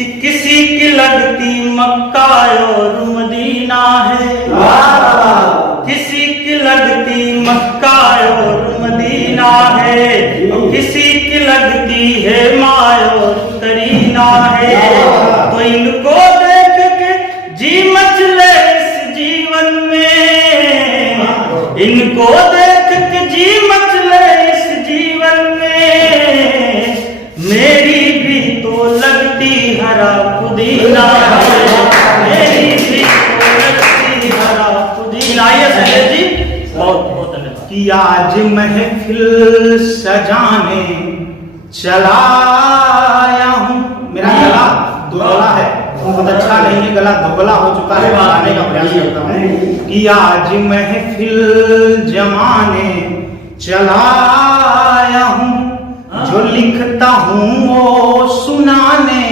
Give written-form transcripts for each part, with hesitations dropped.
कि किसी की लगती मक्का और मदीना है, किसी की लगती मक्का और मदीना है, किसी की लगती है माय और करीना है। तो इनको देख के जी मचले इस जीवन में, इनको देख के जी मचले इस जीवन में, मेरी भी तो लगती हरा पुदीना है, मेरी भी तो लगती हरा पुदीना। आइए संजय जी, बहुत बहुत धन्यवाद। कि आज महफिल सजाने चलाया हूँ। मेरा गला दुबला है, बहुत अच्छा नहीं है, गला दुबला हो चुका है, गाने का प्रयास करता हूँ। कि आज महफिल जमाने चलाया हूँ, जो लिखता हूँ वो सुनाने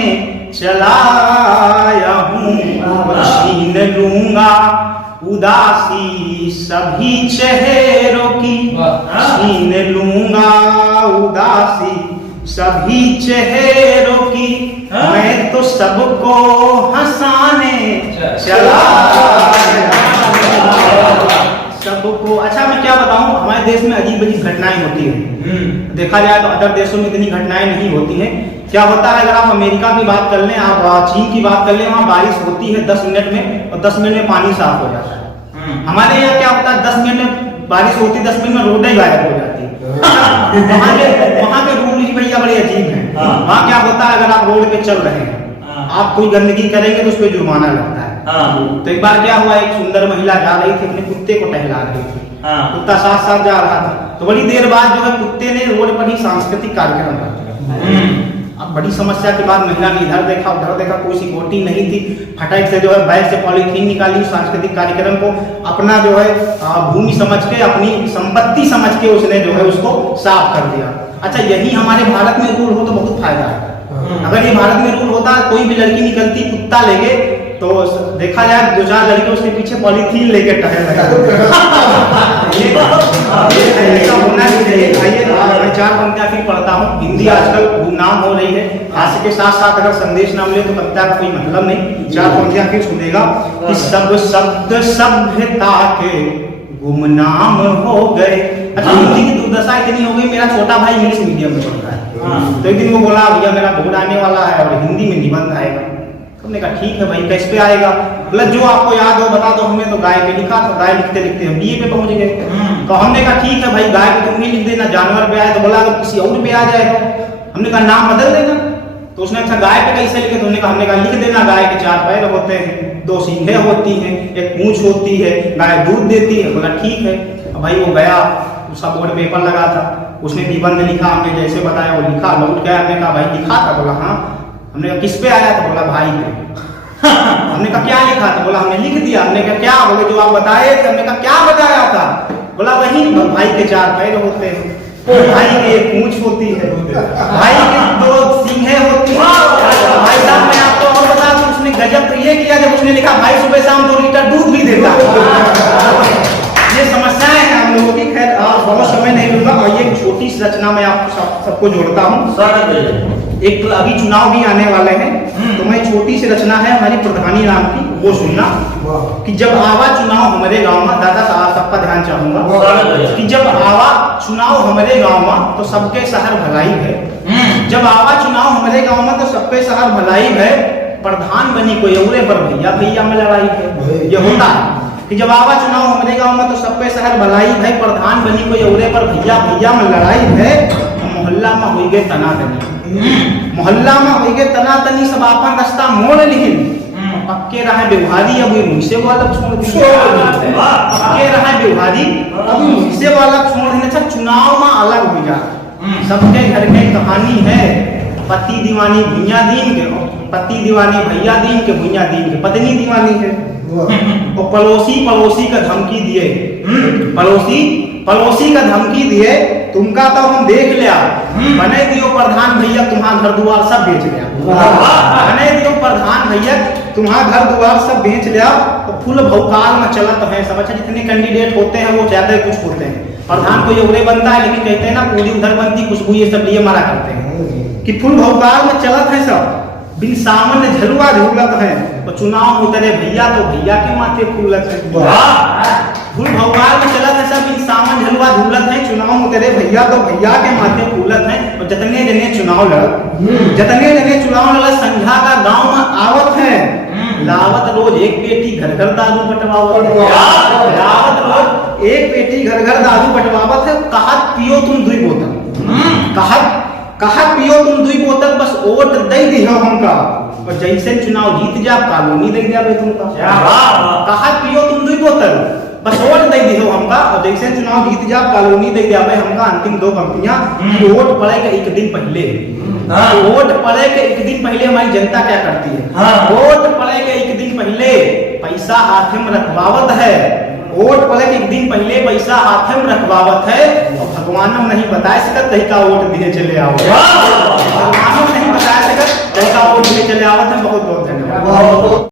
चलाया हूँ। छीन लूंगा उदासी सभी चेहरों की, छीन लूंगा उदासी सभी चेहरों की, मैं तो सबको हंसाने चला सबको। अच्छा मैं क्या बताऊं, हमारे देश में अजीब अजीब घटनाएं होती हैं। देखा जाए तो अदर देशों में इतनी घटनाएं नहीं होती हैं। क्या होता है, अगर आप अमेरिका की बात कर लें, आप चीन की बात कर लें, वहाँ बारिश होती है 10 मिनट में और 10 मिनट में पानी साफ हो जाता है। हमारे यहाँ क्या होता है, 10 मिनट में बारिश होती है, 10 मिनट में रोडें गायब हो जाती है। वहाँ के रूल ही भैया बड़े अजीब हैं। वहाँ क्या होता है, अगर आप रोड पे चल रहे हैं, आप कोई गंदगी करेंगे तो उस पर जुर्माना लगता है। तो एक बार क्या हुआ, एक सुंदर महिला जा रही थी, अपने कुत्ते को टहला रही थी, कुत्ता साथ साथ जा रहा था। तो बड़ी देर बाद जो है कुत्ते ने रोड पर ही सांस्कृतिक कार्यक्रम रख दिया। अब बड़ी समस्या के बाद महिला ने इधर देखा उधर देखा, कोई सिक्योरिटी नहीं थी। फटाक से जो है बैग से पॉलीथीन निकाली, सांस्कृतिक कार्यक्रम को अपना जो है भूमि समझ के, अपनी संपत्ति समझ के उसने जो है उसको साफ कर दिया। अच्छा यही हमारे भारत में रूल हो तो बहुत फायदा है। अगर ये भारत में रूल होता, कोई भी लड़की निकलती कुत्ता लेके, तो देखा जाए 2-4 लड़के उसके पीछे पॉलीथीन लेके टहल रहे। ऐसा होना ही चाहिए। आइए मैं 4 पंक्तियां फिर पढ़ता हूँ। हिंदी आजकल गुमनाम हो रही है, हास्य के साथ साथ अगर संदेश ना मिले तो कविता का कोई मतलब नहीं। 4 पंक्तियां फिर सुनेगा। कि सब शब्द सभ्यता के गुमनाम हो गए। अच्छा हिंदी की दुर्दशा इतनी हो गई, मेरा छोटा भाई इंग्लिश मीडियम में पढ़ता है। तो एक दिन वो बोला भैया मेरा बोर्ड आने वाला है और हिंदी में निबंध आएगा। हमने कहा ठीक है भाई, कैसे पे आएगा? बोला जो आपको याद हो बता दो। हमने तो गाय पे लिखा था, गाय लिखते लिखते हम बीए पे पहुंच गए। तो हमने कहा ठीक है भाई, गाय पे तुम नहीं लिख देना, जानवर पे आए। तो बोला अगर किसी और पे आ जाएगा, हमने कहा नाम बदल देना। तो उसने अच्छा गाय पे कैसे लिखे? तो हमने कहा लिख देना गाय के 4 पैर होते हैं, 2 सींगें होती हैं, एक पूंछ होती है, गाय दूध देती है। बोला ठीक है। अब भाई वो गया, उसका बोर्ड पेपर लगा था, उसने निबंध लिखा, हमने जैसे बताया वो लिखा, लौट गया। हमने कहा भाई लिखा था? बोला हाँ। हमने कहा किस पे आया? तो बोला भाई पे। हमने कहा क्या लिखा था? बोला हमने लिख दिया। हमने कहा क्या? बोले जो आप बताए थे। हमने कहा क्या बताया था? बोला वही भाई के 4 पैर होते हैं, भाई की एक पूंछ होती है, भाई की 2 सींगें होती है। भाई साहब मैं आपको और बता दूं, उसने गजब तो ये किया जब उसने लिखा भाई सुबह शाम 2 लीटर दूध भी देता। ये समस्याएं हैं हम लोगों की। खैर बहुत समय नहीं लूंगा और ये छोटी सी रचना में आपको सबको जोड़ता हूँ। एक अभी चुनाव भी आने वाले हैं, तो मैं छोटी सी रचना है हमारी प्रधानी नाम की, वो सुनना। कि जब आवा चुनाव हमारे गांव में, दादा साहब सबका ध्यान चाहूंगा। कि जब आवा चुनाव हमारे गांव में तो सबके शहर भलाई है। जब आवा चुनाव हमारे गांव में तो सबके शहर भलाई है। प्रधान बनी कोई औरे पर भैया भैया में लड़ाई है। ये होता है कि जब आवा चुनाव हमारे गांव में तो सबके शहर भलाई है, प्रधान बनी कोई औरे पर भैया भैया में लड़ाई है। मोहल्ला में हुई गए तनातनी, मोहल्ला में हुई गए तनातनी, सब आपन रास्ता मोड़ लिहिन। पक्के रहे व्यवहारी, अब मुझसे वो अलग छोड़ दिए। पक्के रहे व्यवहारी, अब मुझसे वो अलग छोड़ दिए। अच्छा चुनाव में अलग हो जा, सबके घर में कहानी है। पति दीवानी भैया दीन के, पति दीवानी भैया दीन के, भैया दीन के पत्नी दीवानी है। तो पड़ोसी का धमकी दिए, पड़ोसी का धमकी दिए, तुमका तो हम देख लिया, बने दियो प्रधान भैया तुम्हारा घर द्वार सब बेच लिया। बने दियो प्रधान भैया तुम्हारा घर द्वार सब बेच लिया। तो फुल भौकाल में चलत है समझ। जितने कैंडिडेट होते हैं वो ज्यादा कुछ होते हैं। प्रधान को ये उड़े बनता है, लेकिन कहते हैं ना पूरी उधर बनती खुशबू, ये सब लिए मारा करते हैं। कि फुल भौकाल में चलत है सब, बिन सामान्य झलुआ झूलत है, और चुनाव उतरे भैया तो भैया के माथे फूलत है। फूल भगवान में चलत है सब, बिन सामान्य झलुआ झूलत है, चुनाव उतरे भैया तो भैया के माथे फूलत है। और जतने जने चुनाव लड़त संध्या का गांव में आवत है, लावत रोज एक पेटी घर घर दारू बटवावत है। लावत रोज एक पेटी घर घर दारू बटवावत है। कहत पियो तुम दुई बोतल, कहत पियो तुम दुई बोतल, बस वोट दे दियो हमका, और जैसे चुनाव जीत जाब कॉलोनी दे जाबे तुमका। कहत पियो तुम दुई बोतल, बस वोट दे दियो हमका, और जैसे चुनाव जीत जाब कॉलोनी दे जाबे हमका। अंतिम दो पंक्तियां, वोट पड़े के एक दिन पहले, वोट पड़े के एक दिन पहले हमारी जनता क्या करती है? वोट पड़े के एक दिन पहले पैसा हाथ में रखवावत है। वोट पड़े के एक दिन पहले पैसा हाथ में रखवावत है, और भगवान नहीं बता सकत कहीं का वोट दिए चले आओ। भगवान नहीं बता सकत कहीं का वोट दिए चले आवत है। बहुत बहुत धन्यवाद।